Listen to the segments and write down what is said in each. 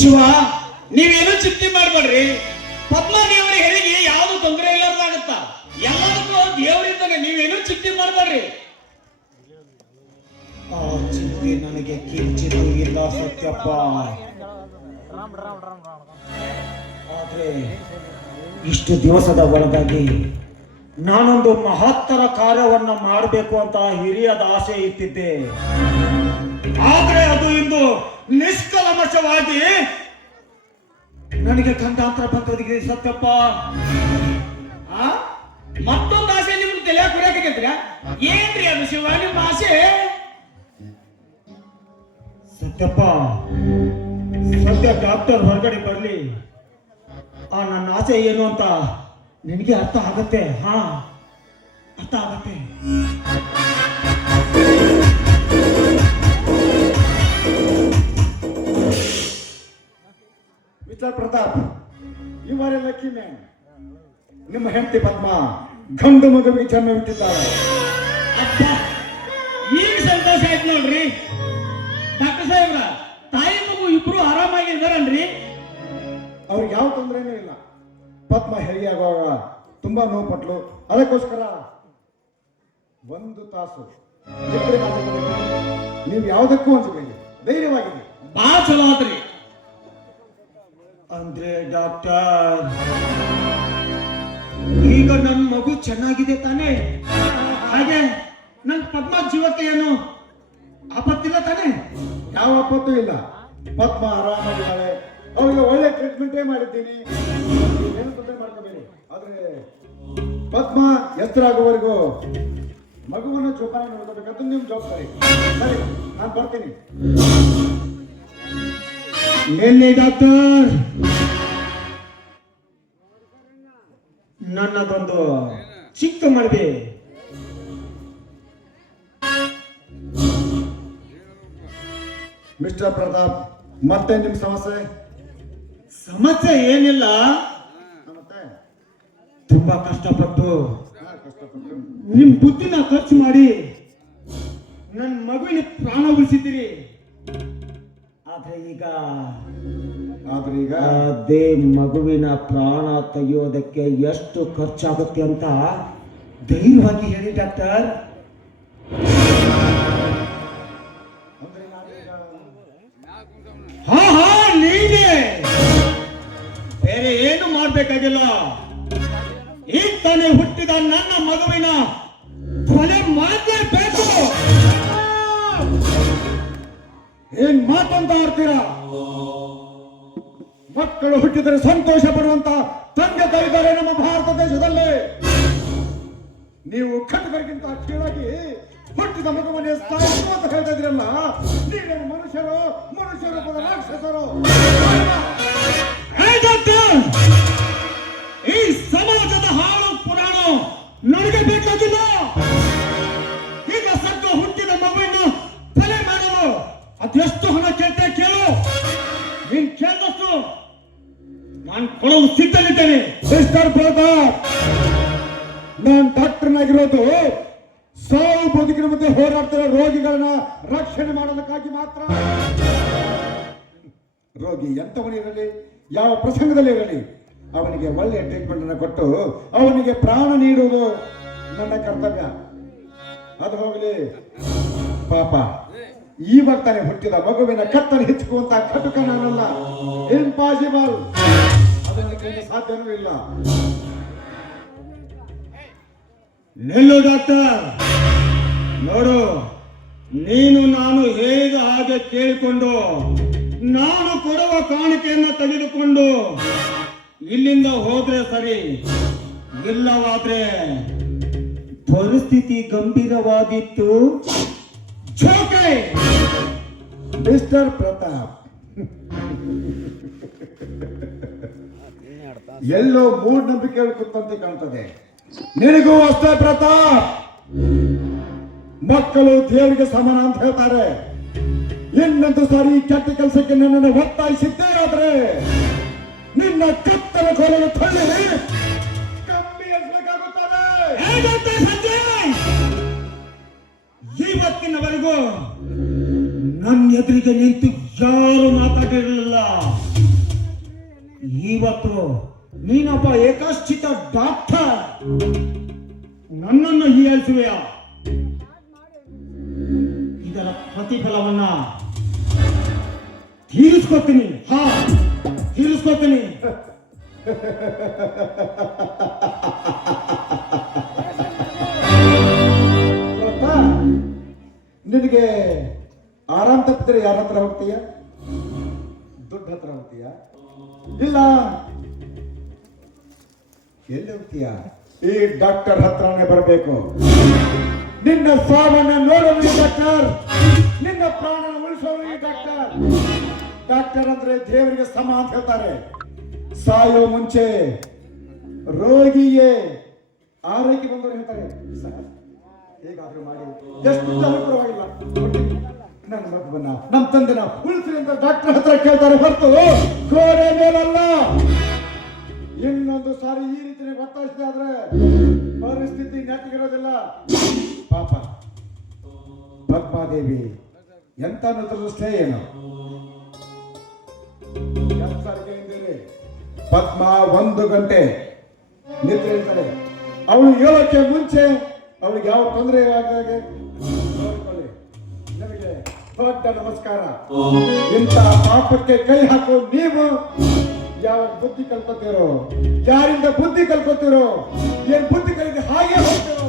ಶಿವ, ನೀವೇನು ಚಿಂತೆ ಮಾಡಬೇಡ್ರಿ. ಪದ್ಮಾ ದೇವರ ಹೆರಿಗೆ ಯಾವುದು ತೊಂದರೆ ಇಲ್ಲಾರ್ದಾಗತ್ತ. ಎಲ್ಲದಕ್ಕೂ ದೇವರಿದ್ದಾನೆ, ನೀವೇನು ಚಿಂತೆ ಮಾಡಬೇಡ್ರಿ. ಆ ಚಿಂತೆ ನನಗೆ ಕಿಂಚಿತೂ ಇಲ್ಲ ಸತ್ಯಪ್ಪ. ಆದ್ರೆ ಇಷ್ಟು ದಿವಸದ ಒಳಗಾಗಿ ನಾನೊಂದು ಮಹತ್ತರ ಕಾರ್ಯವನ್ನ ಮಾಡಬೇಕು ಅಂತ ಹಿರಿಯದ ಆಸೆ ಇಟ್ಟಿದ್ದೆ. ಆದ್ರೆ ಅದು ಇಂದು ನಿಷ್ಕಲ್ಮಶವಾಗಿ ನನಗೆ ಗಂಡಾಂತರ ಬಂದೋದಿಗೆ ಸತ್ಯಪ್ಪ. ಮತ್ತೊಂದು ಆಸೆ ನಿಮ್ಗೆ ತಲೆ ಕುರಿಯಾಕೈತ್ರ ಏನ್ರಿ ಅದು ಶಿವ ನಿಮ್ಮ ಆಸೆ? ಸತ್ಯಪ್ಪ, ಸದ್ಯ ಡಾಕ್ಟರ್ ಹೊರಗಡೆ ಬರ್ಲಿ, ನನ್ನ ಆಸೆ ಏನು ಅಂತ ನಿನಗೆ ಅರ್ಥ ಆಗತ್ತೆ. ಅರ್ಥ ಆಗತ್ತೆ. Mister Pratap, you are a lucky man. ನಿಮ್ಮ ಹೆಂಡತಿ ಪದ್ಮ ಗಂಡು ಮಗುವಿಗೆ ಜನ್ಮವಿಟ್ಟಿದ್ದಾರೆ. ಈಗ ಸಂತೋಷ ಆಯ್ತು ನೋಡ್ರಿ ಡಾಕ್ಟರ್ ಸಾಹೇಬ್ರ. ತಾಯಿ ಮಗು ಇಬ್ರು ಆರಾಮಾಗಿ ಇದಾರನ್ರಿ? ಅವ್ರಿಗೆ ಯಾವ ತೊಂದರೆನೂ ಇಲ್ಲ. ಪದ್ಮ ಹೆರಿಗೆ ಆಗುವಾಗ ತುಂಬಾ ನೋವು ಪಟ್ಲು. ಅದಕ್ಕೋಸ್ಕರ 1 ತಾಸು ನೀವು ಯಾವುದಕ್ಕೂ ಅನ್ಸಬೇಡಿ, ಧೈರ್ಯವಾಗಿದೆ. ಬಹಳ ಚಲೋ ಆದ್ರಿ. ಅಂದ್ರೆ ಡಾಕ್ಟರ್, ಈಗ ನನ್ನ ಮಗು ಚೆನ್ನಾಗಿದೆ ತಾನೇ? ಹಾಗೆ ನನ್ನ ಪದ್ಮ ಜೀವಕ್ಕೆ ಏನು ಆಪತ್ತಿಲ್ಲ ತಾನೇ? ಯಾವ ಆಪತ್ತೂ ಇಲ್ಲ. ಪದ್ಮ ಆರಾಮಾಗಿದ್ದಾಳೆ. ಅವಳಿಗೆ ಒಳ್ಳೆ ಟ್ರೀಟ್ಮೆಂಟೇ ಮಾಡಿದ್ದೀನಿ, ಏನು ತೊಂದರೆ ಮಾಡ್ಕೋಬೇಡಿ. ಆದ್ರೆ ಪದ್ಮ ಎತ್ತರಾಗುವವರೆಗೂ ಮಗುವನ್ನು ಜೋಪಾನ ನೋಡ್ಕೋಬೇಕಂತ ನಿಮ್ ಜವಾಬ್ದಾರಿ. ಸರಿ, ನಾನು ಬರ್ತೀನಿ. ಎಲ್ಲಿ ಡಾಕ್ಟರ್? ನನ್ನದೊಂದು ಚಿಕ್ಕ ಮನವಿ. ಮಿಸ್ಟರ್ ಪ್ರತಾಪ್, ಮತ್ತೆ ನಿಮ್ ಸಮಸ್ಯೆ? ಸಮಸ್ಯೆ ಏನಿಲ್ಲ, ತುಂಬಾ ಕಷ್ಟಪಟ್ಟು ನಿಮ್ ಬುದ್ಧಿನ ಖರ್ಚು ಮಾಡಿ ನನ್ನ ಮಗುವಿನ ಪ್ರಾಣ ಉಳಿಸಿದ್ದೀರಿ. ಆದ್ರೆ ಈಗ ಅದೇ ಮಗುವಿನ ಪ್ರಾಣ ತೆಗೆಯೋದಕ್ಕೆ ಎಷ್ಟು ಖರ್ಚಾಗುತ್ತೆ ಅಂತ ಧೈರ್ಯವಾಗಿ ಹೇಳಿ ಡಾಕ್ಟರ್. ನೀನೇ, ಬೇರೆ ಏನು ಮಾಡ್ಬೇಕಾಗಿಲ್ಲ. ಈಗ ತಾನೇ ಹುಟ್ಟಿದ ನನ್ನ ಮಗುವಿನ ಕೊಲೆ ಮಾಡಲೇಬೇಕು. ಏನ್ ಮಾತಂತ ಆಡ್ತೀರಾ? ಮಕ್ಕಳು ಹುಟ್ಟಿದರೆ ಸಂತೋಷ ಪಡುವಂತ ತಂದೆ ತಾಯಿದ್ದಾರೆ ನಮ್ಮ ಭಾರತ ದೇಶದಲ್ಲಿ. ನೀವು ಖಡ್ಗರಿಗಿಂತ ಕೀಳಾಗಿ ಹುಟ್ಟಿದ ಮಗುವನ್ನೇ ಸಾಯಿಸು ಅಂತ ಹೇಳ್ತಾ ಇದ್ರಲ್ಲ, ನೀವೇನು ಮನುಷ್ಯರು? ಮನುಷ್ಯರು ರಾಕ್ಷಸರು. ಈ ಸಮಾಜದ ಹಾಳು ಪುರಾಣ ನನಗೆ ಬೇಕಾಗಿಲ್ಲ. ಈಗ ಸದ್ದ ಹುಟ್ಟಿದ ಮಗುವನ್ನು ಕೊಲೆ ಮಾಡಲು ಅದೆಷ್ಟು ಹಣ ಕೇಳ್ತೆ ಕೇಳು. ನೀನ್ ಕೇಳಿದಷ್ಟು ನಾನು ಕೊಡಲು ಸಿದ್ಧನಿದ್ದೇನೆ. ಮಿಸ್ಟರ್ ಪ್ರತಾಪ್, ನಾನು ಡಾಕ್ಟರ್ನಾಗಿರೋದು ಸಾವು ಬದುಕಿನ ಮಧ್ಯೆ ಹೋರಾಡ್ತಿರೋ ರೋಗಿಗಳನ್ನ ರಕ್ಷಣೆ ಮಾಡೋದಕ್ಕಾಗಿ ಮಾತ್ರ. ರೋಗಿ ಎಂತವನಿರಲಿ, ಯಾವ ಪ್ರಸಂಗದಲ್ಲಿ ಇರಲಿ, ಅವನಿಗೆ ಒಳ್ಳೆಯ ಟ್ರೀಟ್ಮೆಂಟ್ ಅನ್ನು ಕೊಟ್ಟು ಅವನಿಗೆ ಪ್ರಾಣ ನೀಡುವುದು ನನ್ನ ಕರ್ತವ್ಯ. ಅದು ಹೋಗಲಿ, ಪಾಪ ಈವಾಗ ತಾನೇ ಹುಟ್ಟಿದ ಮಗುವಿನ ಕತ್ತನ್ನು ಹೆಚ್ಚುವಂತ ಕಟುಕ ನಾನಲ್ಲ. ಇಂಪಾಸಿಬಲ್, ಅದಕ್ಕೆ ಸಾಧ್ಯವೂ ಇಲ್ಲ. ನಿಲ್ಲು ಡಾಕ್ಟರ್. ನೋಡು, ನೀನು ನಾನು ಹೇಳಿದ ಹಾಗೆ ಕೇಳಿಕೊಂಡು ನಾನು ಕೊಡುವ ಕಾಣಿಕೆಯನ್ನು ತೆಗೆದುಕೊಂಡು ಇಲ್ಲಿಂದ ಹೋದ್ರೆ ಸರಿ, ಇಲ್ಲವಾದ್ರೆ ಪರಿಸ್ಥಿತಿ ಗಂಭೀರವಾಗಿತ್ತು. ಚೋಕೆ. ಮಿಸ್ಟರ್ ಪ್ರತಾಪ್, ಎಲ್ಲೋ ಮೂಢನಂಬಿಕೆಗಳು ಕುತ್ತಂತೆ ಕಾಣ್ತದೆ. ನಿನಗೂ ಅಷ್ಟೇ ಪ್ರತಾಪ್. ಮಕ್ಕಳು ದೇವರಿಗೆ ಸಮಾನ ಅಂತ ಹೇಳ್ತಾರೆ. ಇನ್ನೊಂದು ಸಾರಿ ಕೆಟ್ಟ ಕೆಲಸಕ್ಕೆ ನನ್ನನ್ನು ಒತ್ತಾಯಿಸಿದ್ದೇ ಆದ್ರೆ ನಿನ್ನ ಕತ್ತಲ ಕೊರಲು ತಳ್ಳಿ ಕಮ್ಮಿ ಎಸಬೇಕಾಗುತ್ತದೆ. ಇವತ್ತಿನವರೆಗೂ ನನ್ನ ಎದುರಿಗೆ ನಿಂತು ಯಾರು ಮಾತಾಡಿರಲಿಲ್ಲ. ನೀನೊಬ್ಬ ಏಕಾಶ್ಚಿತ ಡಾಕ್ಟರ್ ನನ್ನನ್ನು ಹೀಯಾಳಿಸುವೆಯಾ? ಇದರ ಪ್ರತಿಫಲವನ್ನ ತೀರಿಸ್ಕೊತೀನಿ. ತೀರಿಸ್ಕೊತೀನಿ. ಗೊತ್ತಾ, ನಿನಗೆ ಆರಾಮ್ ತಪ್ಪಿದ್ರೆ ಯಾರ ಹತ್ರ ಹೋಗ್ತೀಯ? ದುಡ್ಡು ಹತ್ರ ಹೋಗ್ತೀಯ? ಇಲ್ಲ, ಎಲ್ಲಿ ಹೋಗ್ತೀಯ? ಈ ಡಾಕ್ಟರ್ ಹತ್ರನೇ ಬರಬೇಕು. ನಿನ್ನ ಸಾವನ್ನ ನೋಡೋನು ಈ ಡಾಕ್ಟರ್, ನಿನ್ನ ಪ್ರಾಣ ಉಳಿಸೋನು ಈ ಡಾಕ್ಟರ್. ಡಾಕ್ಟರ್ ಅಂದ್ರೆ ದೇವರಿಗೆ ಸಮ ಅಂತ ಹೇಳ್ತಾರೆ. ಸಾಯೋ ಮುಂಚೆ ರೋಗಿಗೆ ಆರೈಕೆ ಬಂದವರು ಹೇಳ್ತಾರೆ, ಸರ್ ಹೇಗಾದ್ರೂ ಮಾಡಿ ಎಷ್ಟು ಪರವಾಗಿಲ್ಲ ನನ್ನ ಮಗುವನ್ನ ನಮ್ಮ ತಂದೆನ ಉಳಿಸ್ರಿ ಅಂತ ಡಾಕ್ಟರ್ ಹತ್ರ ಕೇಳ್ತಾರೆ ಹೊರತು ಗೋಡೆ ಮೇಲಲ್ಲ. ಇನ್ನೊಂದು ಸಾರಿ ಈ ರೀತಿ ಒತ್ತಾಯಿಸಿದೆ ಆದ್ರೆ ಪರಿಸ್ಥಿತಿ ನೆಟ್ಟಿಗಿರೋದಿಲ್ಲ. ಪಾಪ ಪದ್ಮಾದೇವಿ ಎಂತ ದೃಷ್ಟೇ ಏನು ಪದ್ಮ 1 ಗಂಟೆ ನಿದ್ರೆ ಇರ್ತಾಳೆ. ಅವಳು ಹೇಳೋಕೆ ಮುಂಚೆ ಅವಳಿಗೆ ಯಾವ ತೊಂದರೆ ಆಗದಾಗೆ ನೋಡ್ಕೊಳ್ಳಿ. ನಿಮಗೆ ದೊಡ್ಡ ನಮಸ್ಕಾರ. ಇಂಥ ಪಾಪಕ್ಕೆ ಕೈ ಹಾಕೋ ನೀವು ಯಾವ ಬುದ್ಧಿ ಕಲ್ಕೋತೀರೋ, ಯಾರಿಂದ ಬುದ್ಧಿ ಕಲ್ಕೋತೀರೋ, ಏನ್ ಬುದ್ಧಿ ಕಲಿಗೆ ಹಾಗೆ ಹೋಗ್ತೀರೋ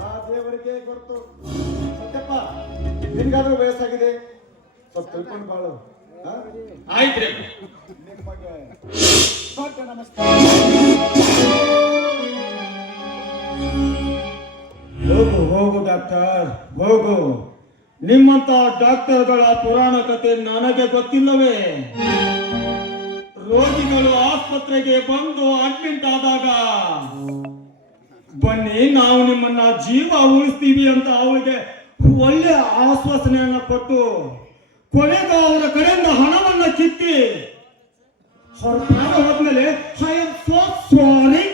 ಆ ದೇವರಿಗೆ ಗೊತ್ತು. ಸತ್ಯಪ್ಪ, ನಿನ್ಗಾದ್ರೂ ವಯಸ್ಸಾಗಿದೆ, ಸ್ವಲ್ಪ ತಿಳ್ಕೊಂಡು ಬಾಳು. ಆಯ್ತ್ರಿ. ನಿಮಗೆ ದೊಡ್ಡ ನಮಸ್ಕಾರ. ಹೋಗು ಹೋಗು ಡಾಕ್ಟರ್, ಹೋಗು. ನಿಮ್ಮಂತ ಡಾಕ್ಟರ್ಗಳ ಪುರಾಣ ಕಥೆ ನನಗೆ ಗೊತ್ತಿಲ್ಲವೇ? ರೋಗಿಗಳು ಆಸ್ಪತ್ರೆಗೆ ಬಂದು ಅಡ್ಮಿಟ್ ಆದಾಗ ಬನ್ನಿ ನಾವು ನಿಮ್ಮನ್ನ ಜೀವ ಉಳಿಸ್ತೀವಿ ಅಂತ ಅವರಿಗೆ ಒಳ್ಳೆ ಆಶ್ವಾಸನೆಯನ್ನ ಕೊಟ್ಟು ಕೊನೆಗೂ ಅವರ ಕಡೆಯಿಂದ ಹಣವನ್ನ ಕಿತ್ತಿ ಅವ್ರ ಪ್ರಾಣ ಹೋದ್ಮೇಲೆ ಐ ಆಮ್ ಸೋ ಸಾರಿ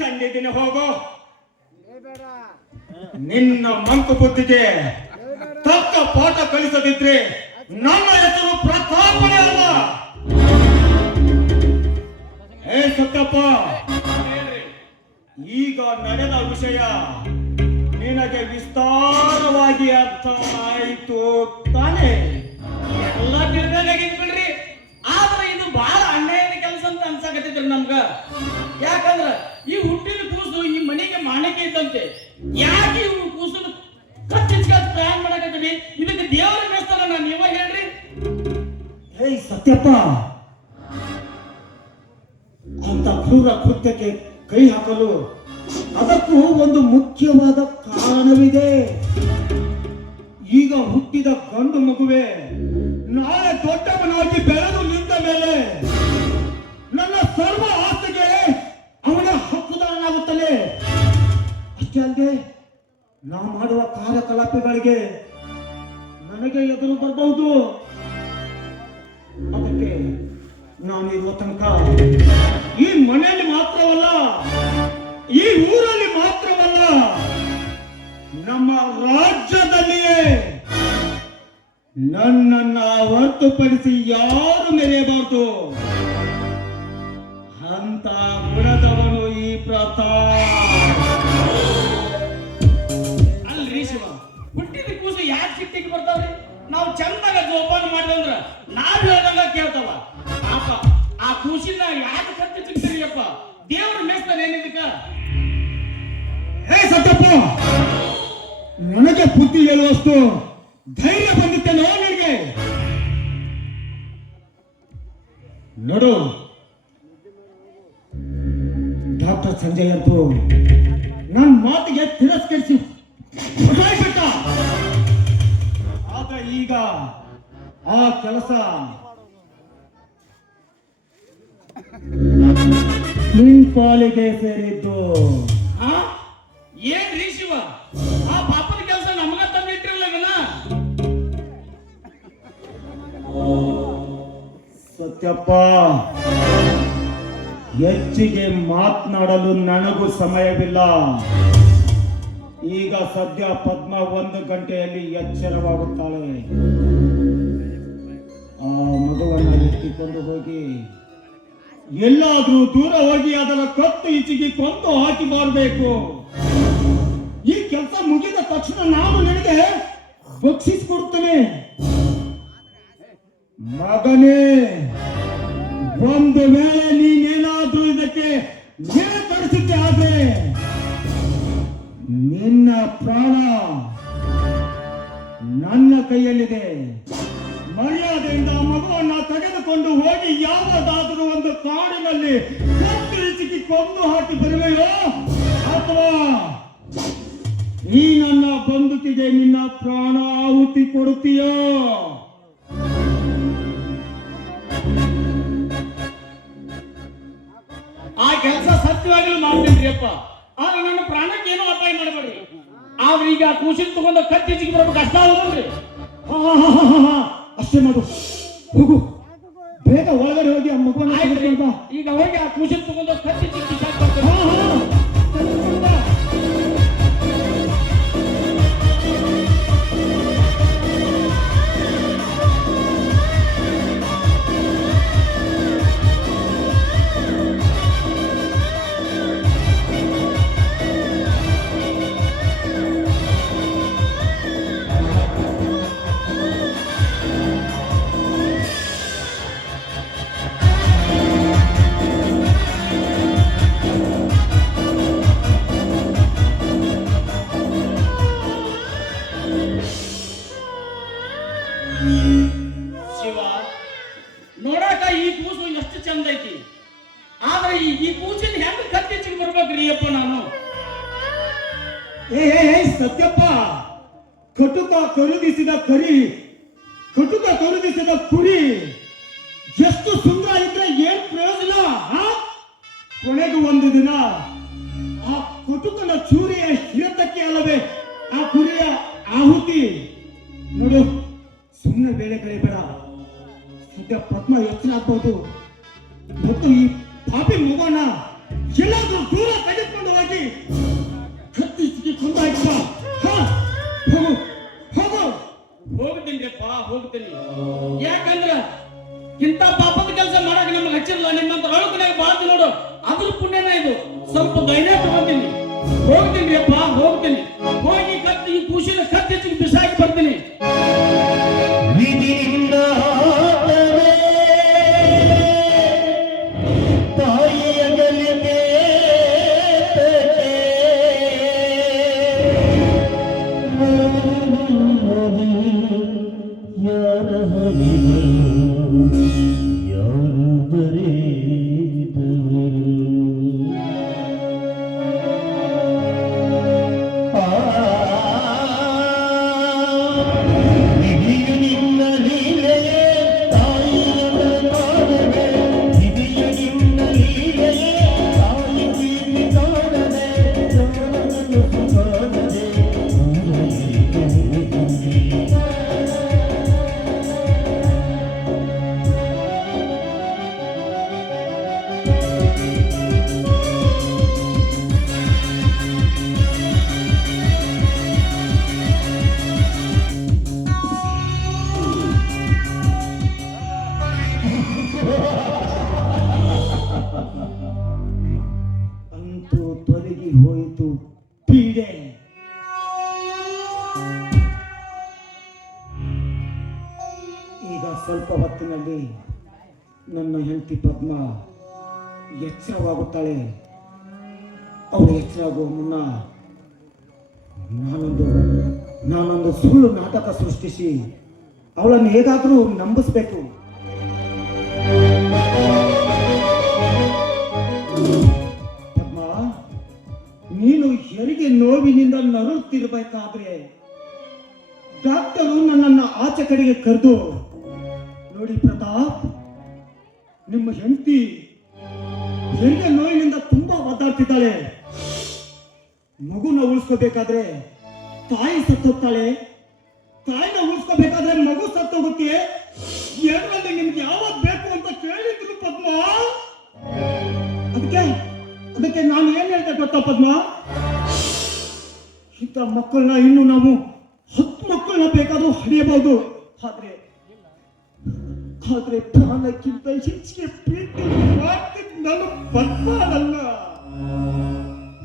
ಕಂಡಿದ್ದೀನಿ. ಹೋಗೋ. ನಿನ್ನ ಮಂಕು ಬುದ್ಧಿಗೆ ತಕ್ಕ ಪಾಠ ಕಲಿಸದಿದ್ರೆ ನನ್ನ ಹೆಸರು ಪ್ರತಾಪನೇ ಅಲ್ಲ. ಹೇ ಸತ್ತಪ್ಪ, ಈಗ ನಡೆದ ವಿಷಯ ನಿನಗೆ ವಿಸ್ತಾರವಾಗಿ ಅರ್ಥ ಆಯಿತು ತಾನೇ? ಎಲ್ಲ ತಿಳಿದಾಗಿದ್ ಬಿಡ್ರಿ. ಆದ್ರೆ ಇದು ಬಹಳ ಅನ್ಯಾಯದ ಕೆಲಸ ಅಂತ ಅನ್ಸಾಕತ್ತಿದ್ರಿ ನಮ್ಗ. ಯಾಕಂದ್ರ ಈ ಹುಟ್ಟಿನ ಕೂಸು ಈ ಮನೆಗೆ ಮಾಣಿಕೆ ಇದ್ದಂತೆ. ಯಾಕೆ ಇವು ಕೂಸು ಕತ್ತಿಸ್ಕೊಂಡು ಪ್ರಯಾಣ ಮಾಡಕತ್ತೀವಿ? ಇದಕ್ಕೆ ದೇವರ ಮೇಸ್ತಾರ ನಾನು ನೀವ ಹೇಳ್ರಿ. ಹೇ ಸತ್ಯಪ್ಪ, ಅಂತ ಕ್ರೂರ ಕೃತ್ಯಕ್ಕೆ ಕೈ ಹಾಕಲು ಅದಕ್ಕೂ ಒಂದು ಮುಖ್ಯವಾದ ಕಾರಣವಿದೆ. ಈಗ ಹುಟ್ಟಿದ ಗಂಡು ಮಗುವೆ ನಾಳೆ ದೊಡ್ಡವನಾಗಿ ಬೆಳೆದು ನಿಂತ ಮೇಲೆ ನನ್ನ ಸರ್ವ ಆಸ್ತಿಗೆ ಅವನ ಹಕ್ಕುದಾರನಾಗುತ್ತಾನೆ. ಅಷ್ಟೇ ಅಲ್ಲದೆ ನಾ ಮಾಡುವ ಕಾರ್ಯಕಲಾಪಗಳಿಗೆ ನನಗೆ ಎದುರು ಬರಬಹುದು. ಅದಕ್ಕೆ ನಾನಿರುವ ತನಕ ಈ ಮನೆಯಲ್ಲಿ ಮಾತ್ರವಲ್ಲ, ಈ ಊರಲ್ಲಿ ಮಾತ್ರವಲ್ಲ, ನಮ್ಮ ರಾಜ್ಯದಲ್ಲಿಯೇ ನನ್ನನ್ನ ಹೊರತುಪಡಿಸಿ ಯಾರು ಮೆರೆಯಬಾರದು. ಅಂತ ಗುಣದವನು ಈ ಪ್ರತಾಪ್. ಅಲ್ರಿ ಶಿವ, ಹುಟ್ಟಿದ ಕೂಸು ಯಾಕೆ ಸಿಟ್ಟಿಗೆ ಬರ್ತಾವ್ರಿ? ನಾವು ಚಂದಾಗ ಜೋಪಾನ ಮಾಡಿದಂದ್ರ ನಾವ್ ಹೇಳ್ದಂಗ ಕೇಳ್ತಾವ. ಪಾಪ ಆ ಕೂಸಿನ ಯಾಕೆ ಕತ್ತಿ ಸಿಗ್ತೀರಿ ಅಪ್ಪ? ದೇವ್ರ ಮೇಸ್ತಾನೆ ಏನಿದಕ್ಕ? ಹೇ ಸತ್ತಪ್ಪ, ನನಗೆ ಬುದ್ಧಿ ಹೇಳುವಷ್ಟು ಧೈರ್ಯ ಬಂದಿತ್ತೇನೋ ನಿನಗೆ? ನೋಡು, ಡಾಕ್ಟರ್ ಸಂಜಯ್ ಅಂತೂ ನನ್ನ ಮಾತಿಗೆ ತಿರಸ್ಕರಿಸಿ ಬಿಟ್ಟ. ಆದ್ರೆ ಈಗ ಆ ಕೆಲಸ ನಿನ್ ಪಾಲಿಗೆ ಸೇರಿದ್ದು. ಆ? ಏನ್ರಿ ಶಿವ, ಆ ಪಾಪದ ಕೆಲಸ ನಮಗ ತಂದಿಟ್ಟಿರಲ್ಲ ಇದನ್ನ? ಸತ್ಯಪ್ಪ, ಹೆಚ್ಚಿಗೆ ಮಾತನಾಡಲು ನನಗೂ ಸಮಯವಿಲ್ಲ. ಈಗ ಸದ್ಯ ಪದ್ಮ 1 ಗಂಟೆಯಲ್ಲಿ ಎಚ್ಚರವಾಗುತ್ತಾಳೆ. ಆ ಮಗುವನ್ನು ಎತ್ತಿಕೊಂಡು ಹೋಗಿ ಎಲ್ಲಾದ್ರೂ ದೂರ ಹೋಗಿ ಅದರ ಕತ್ತು ಈಚೆಗೆ ಕೊಂದು ಹಾಕಿ ಬರಬೇಕು. ಈ ಕೆಲಸ ಮುಗಿದ ತಕ್ಷಣ ನಾನು ನಿನಗೆ ಬಕ್ಷಿಸಿಕೊಡುತ್ತೇನೆ. ಮಗನೇ, ಒಂದು ವೇಳೆ ನೀನೇನಾದ್ರೂ ಇದಕ್ಕೆ ನಿರಾಕರಿಸಿದ್ದೆ ಆದ್ರೆ ನಿನ್ನ ಪ್ರಾಣ ನನ್ನ ಕೈಯಲ್ಲಿದೆ. ಮರ್ಯಾದೆಯಿಂದ ಮಗುವನ್ನ ತೆಗೆದುಕೊಂಡು ಹೋಗಿ ಯಾವುದಾದರೂ ಒಂದು ಕಾಡಿನಲ್ಲಿ ಕತ್ತರಿಸಿ ಕೊಂದು ಹಾಕಿ ಬರುವೆಯೋ, ಅಥವಾ ಈ ನನ್ನ ಬಂದುಕಿಗೆ ನಿನ್ನ ಪ್ರಾಣ ಆಹುತಿ ಕೊಡುತ್ತೀಯೋ? ಆ ಕೆಲಸ ಸತ್ಯವಾಗಲೂ ಮಾಡ್ತೇನ್ರಿ ಅಪ್ಪ. ಆದ್ರೆ ನನ್ನ ಪ್ರಾಣಕ್ಕೆ ಏನೋ ಅಪಾಯ ಮಾಡಬೇಡ್ರಿ. ಆದ್ರೆ ಈಗ ಕೂಸಿನ ತಗೊಂಡು ಕತ್ತಿಜಿಗೆ ಬರೋದು ಕಷ್ಟ ಆಗೋದ್ರಿ. ಅಷ್ಟೇ ಮಾಡು, ಹೋಗು, ಬೇಗ ಒಳಗಡೆ ಹೋಗಿ ಆ ಮಗುವನ್ನ ಆಯ್ತ್ರಿ. ತೆಗೆದುಕೊಂಡು ಬಾ. ಈಗ ಹೋಗಿ ಆ ಕೂಸಿನ ತಗೊಂಡು ಕತ್ತಿಜಿಗೆ ಬಿಸಾಕ್ ಬರ್ತೇನೆ. ತೆಗೆದುಕೊಂಡು ಬಾ. ಶಿವ, ನೋಡಾಕ ಈ ಕೂಸು ಎಷ್ಟು ಚಂದ ಐತಿ. ಆದ್ರೆ ಈ ಕೂಸಿನ ಹೆಂಗ್ ಕತ್ತಿಜಿಗೆ ಬರ್ಬೇಕ್ರಿ ಅಪ್ಪ ನಾನು? ಏ ಸತ್ಯಪ್ಪ, ಕಟುಕ ಖರೀದಿಸಿದ ಕುರಿ ಎಷ್ಟು ಸುಂದರ ಇದ್ರೆ ಏನ್ ಪ್ರಯೋಜನ? ಕೊನೆಗೂ ಒಂದು ದಿನ ಆ ಕಟುಕನ ಚೂರಿಯ ಹಿಡಿತಕ್ಕೆ ಅಲ್ಲವೇ ಆ ಕುರಿಯ ಆಹುತಿ. ನೋಡು, ಸುಮ್ಮನೆ ಬೇಳೆ ಕಳಿಬೇಡ. ಸದ್ಯ ಪದ್ಮ ಎಚ್ಚರ ಆಗ್ಬಹುದು ಮತ್ತು ಈ ಪಾಪಿ ಮಗುವನ್ನ ಎಲ್ಲಾದ್ರೂ ದೂರ ತೆಗೆದುಕೊಂಡು ಹೋಗಿ ಕತ್ತಿಗೆ ಕೊಂದಾಯ್ತು. ಹೋಗು ಹೋಗು. ಹೋಗ್ತೀನಿಪ್ಪ, ಹೋಗ್ತೀನಿ. ಯಾಕಂದ್ರ ಇಂಥ ಪಾಪದ ಕೆಲಸ ಮಾಡಕ್ ನಮ್ಗೆ ಹಚ್ಚಿಲ್ಲ. ನಿಮ್ಮಂತ ಅಳುಕನಾಗ ಬಾಳ್ತಿ ನೋಡು, ಅದ್ರ ಪುಣ್ಯನ ಇದು. ಸ್ವಲ್ಪ ಧೈರ್ಯ ತಗೊಂತೀನಿ. ಹೋಗ್ತೀನಿ ಅಪ್ಪ, ಹೋಗ್ತೀನಿ. ಹೋಗಿ ಕತ್ತಿ ಈ ಕೂಸಿನ ಕತ್ತಿ ಬಿಸಾಕಿ ಬರ್ತೀನಿ. ಅಂತೂ ತೊಲಗಿ ಹೋಯಿತು ಪೀಡೆ. ಈಗ ಸ್ವಲ್ಪ ಹೊತ್ತಿನಲ್ಲಿ ನನ್ನ ಹೆಂಡತಿ ಪದ್ಮ ಎಚ್ಚರವಾಗುತ್ತಾಳೆ. ಅವಳು ಎಚ್ಚರಾಗುವ ಮುನ್ನ ನಾನೊಂದು ಸುಳ್ಳು ನಾಟಕ ಸೃಷ್ಟಿಸಿ ಅವಳನ್ನು ಹೇಗಾದರೂ ನಂಬಿಸ್ಬೇಕು. ಪದ್ಮ, ನೀನು ಹೆರಿಗೆ ನೋವಿನಿಂದ ನರಳುತ್ತಿರಬೇಕಾದ್ರೆ ಡಾಕ್ಟರು ನನ್ನನ್ನು ಆಚೆ ಕಡೆಗೆ ಕರೆದು, ನೋಡಿ ಪ್ರತಾಪ್, ನಿಮ್ಮ ಹೆಂಡತಿ ಹೆರಿಗೆ ನೋವಿನಿಂದ ತುಂಬಾ ಒದ್ದಾಡ್ತಿದ್ದಾಳೆ. ಮಗುನ ಉಳಿಸ್ಕೋಬೇಕಾದ್ರೆ ತಾಯಿ ಸತ್ತೋಗ್ತಾಳೆ, ತಾಯಿನ ಉಳಿಸ್ಕೋಬೇಕಾದ್ರೆ ಮಗು ಸತ್ತೋಗುತ್ತೆ. ಎರಡರಲ್ಲಿ ನಿಮ್ಗೆ ಯಾವತ್ ಬೇಕು ಅಂತ ಕೇಳಿದ್ರು ಪದ್ಮ. ಅದಕ್ಕೆ ನಾನು ಏನ್ ಹೇಳ್ತೆ ಗೊತ್ತಾ ಪದ್ಮ? ಇಂಥ ಮಕ್ಕಳನ್ನ ಇನ್ನು ನಾವು 10 ಮಕ್ಕಳನ್ನ ಬೇಕಾದ್ರೂ ಹಡಿಯಬಹುದು. ಆದ್ರೆ ಪ್ರಾಣಕ್ಕಿಂತ ಹೆಚ್ಚಿಗೆ ಪ್ರೀತಿ ಮಾಡ್ತೀನಿ ನನ್ನ ಪದ್ಮನಲ್ಲ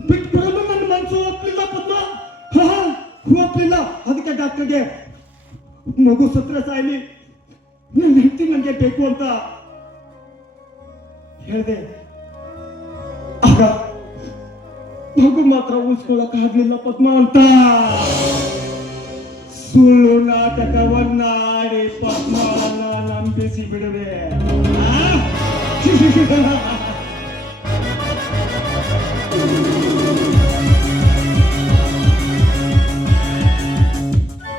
ಬಿಟ್ಬಿಡಲು ನನ್ನ ಮನಸ್ಸು ಒಪ್ಪಲಿಲ್ಲ ಪದ್ಮ. ಒಪ್ಪಲಿಲ್ಲ. ಅದಕ್ಕೆ ಡಾಕ್ಟರ್ಗೆ ಮಗು ಸತ್ರ ಸಾಯ್ಲಿ, ನನ್ನ ಹೆಂಡತಿ ನನಗೆ ಬೇಕು ಅಂತ ಹೇಳಿದೆ. ಆಗ ಮಗು ಮಾತ್ರ ಉಳಿಸ್ಕೊಳಕ್ ಆಗ್ಲಿಲ್ಲ ಪದ್ಮ ಅಂತ ಸುಳ್ಳು ನಾಟಕವನ್ನಾಡಿ ಪದ್ಮವನ್ನ ನಂಬಿಸಿ ಬಿಡುವೆ.